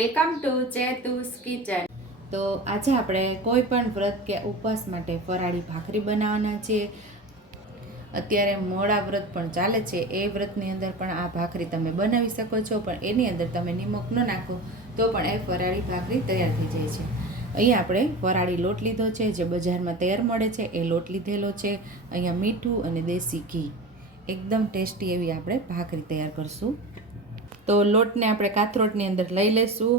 Welcome to ચેતુસ kitchen. તો આજે આપણે કોઈ પણ વ્રત કે ઉપવાસ માટે ફરાળી ભાખરી બનાવવાના છીએ। અત્યારે મોડા વ્રત પણ ચાલે છે, એ વ્રતની અંદર પણ આ ભાખરી તમે બનાવી શકો છો, પણ એની અંદર તમે નિમક ન નાખો તો પણ એ ફરાળી ભાખરી તૈયાર થઈ જાય છે। અહીંયા આપણે ફરાળી લોટ લીધો છે, જે બજારમાં તૈયાર મળે છે એ લોટ લીધેલો છે। અહીંયા મીઠું અને દેશી ઘી, એકદમ ટેસ્ટી એવી આપણે ભાખરી તૈયાર કરશું। તો લોટને આપણે કાથરોટની અંદર લઈ લઈશું।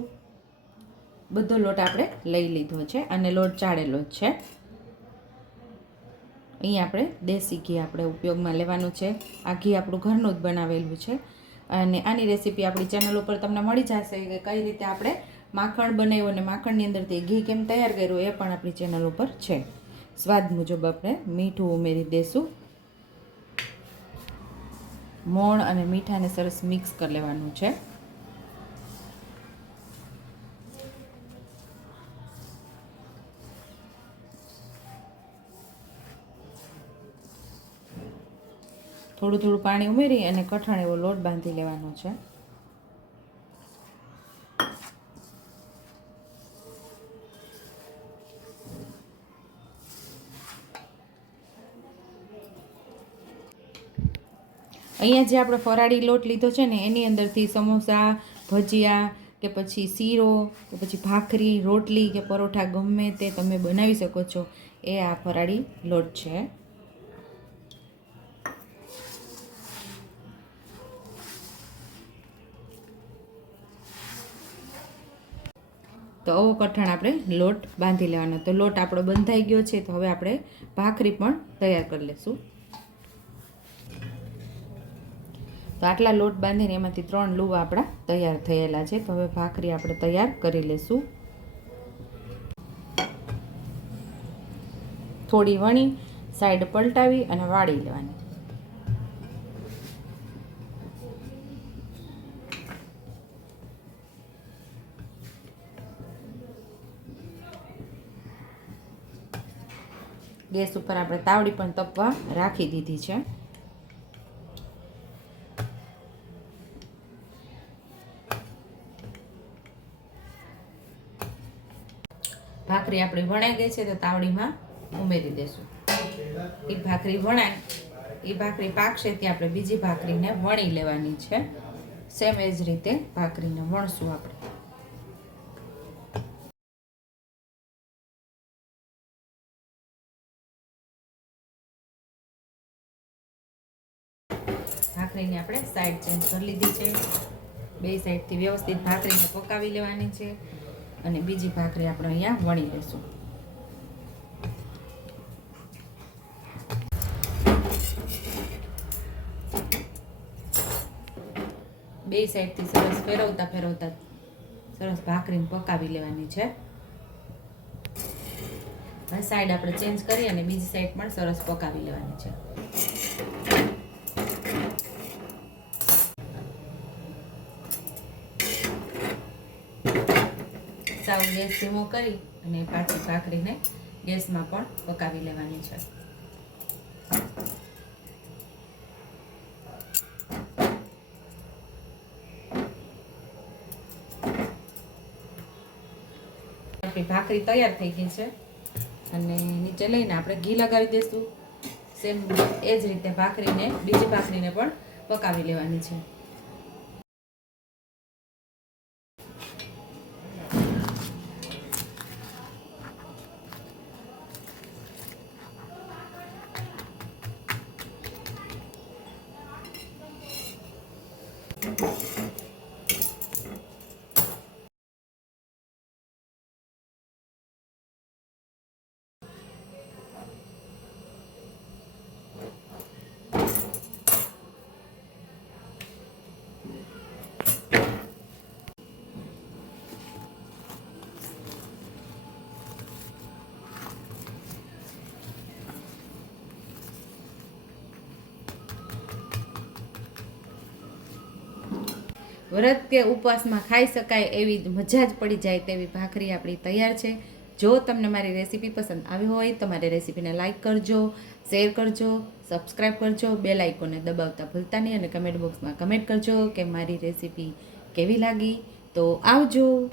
બધો લોટ આપણે લઈ લીધો છે અને લોટ ચાળેલો જ છે। અહીં આપણે દેશી ઘી આપણે ઉપયોગમાં લેવાનું છે। આ ઘી આપણું ઘરનું જ બનાવેલું છે અને આની રેસીપી આપણી ચેનલ ઉપર તમને મળી જશે કે કઈ રીતે આપણે માખણ બનાવ્યું અને માખણની અંદરથી ઘી કેમ તૈયાર કર્યું એ પણ આપણી ચેનલ ઉપર છે। સ્વાદ મુજબ આપણે મીઠું ઉમેરી દઈશું। મોણ અને મીઠાને સરસ મિક્સ કરી લેવાનું છે। થોડું થોડું પાણી ઉમેરી અને કઠણ એવો લોટ બાંધી લેવાનો છે। અહીંયા જે આપણે ફરાળી લોટ લીધો છે ને એની અંદરથી સમોસા, ભજીયા કે પછી શીરો કે પછી ભાખરી, રોટલી કે પરોઠા ગમે તે તમે બનાવી શકો છો, એ આ ફરાળી લોટ છે। તો આવો કઠણ આપણે લોટ બાંધી લેવાનો। તો લોટ આપણો બંધાઈ ગયો છે, તો હવે આપણે ભાખરી પણ તૈયાર કરી લઈશું। તો આટલા લોટ બાંધીને એમાંથી 3 લુવા આપણા તૈયાર થયેલા છે। તો હવે ભાખરી આપણે તૈયાર કરી લઈશું। થોડી વણી સાઈડ પલટાવી અને વાળી લેવાની। ગેસ ઉપર આપણે તાવડી પણ તપવા રાખી દીધી છે। ભાખરી આપણી વણાઈ ગઈ છે, તો તાવડીમાં ઉમેરી દઈશું। એ ભાખરી વણાય, એ ભાખરી પાકશે ત્યાં આપણે બીજી ભાખરીને વણી લેવાની છે। સેમ એ જ રીતે ભાખરીને વણશું આપણે। ભાખરીને આપણે સાઈડ ચેન્જ કરી લીધી છે। બે સાઈડથી વ્યવસ્થિત ભાખરીને પકાવી લેવાની છે અને બીજી ભાખરી આપણે અહીંયા વણી લઈશું। બે સાઈડથી સરસ ફેરવતા ફેરવતા સરસ ભાખરીને પકાવી લેવાની છે। હવે સાઈડ આપણે ચેન્જ કરી અને બીજી સાઈડ પણ સરસ પકાવી લેવાની છે। સાવ ગેસ ધીમો કરી અને પાછી ભાખરીને ગેસમાં પણ પકાવી લેવાની છે। આપણી ભાખરી તૈયાર થઈ ગઈ છે અને નીચે લઈને આપણે ઘી લગાવી દઈશું। સેમ એ જ રીતે ભાખરીને બીજી ભાખરીને પણ પકાવી લેવાની છે। વ્રત કે ઉપવાસમાં ખાઈ શકાય એવી મજા જ પડી જાય તેવી ભાખરી આપણી તૈયાર છે। જો તમને મારી રેસીપી પસંદ આવી હોય તો મારી રેસીપીને લાઇક કરજો, શેર કરજો, સબસ્ક્રાઈબ કરજો, બેલ આઇકોનને દબાવતા ભૂલતા નહીં અને કમેન્ટ બોક્સમાં કમેન્ટ કરજો કે મારી રેસીપી કેવી લાગી। તો આવજો.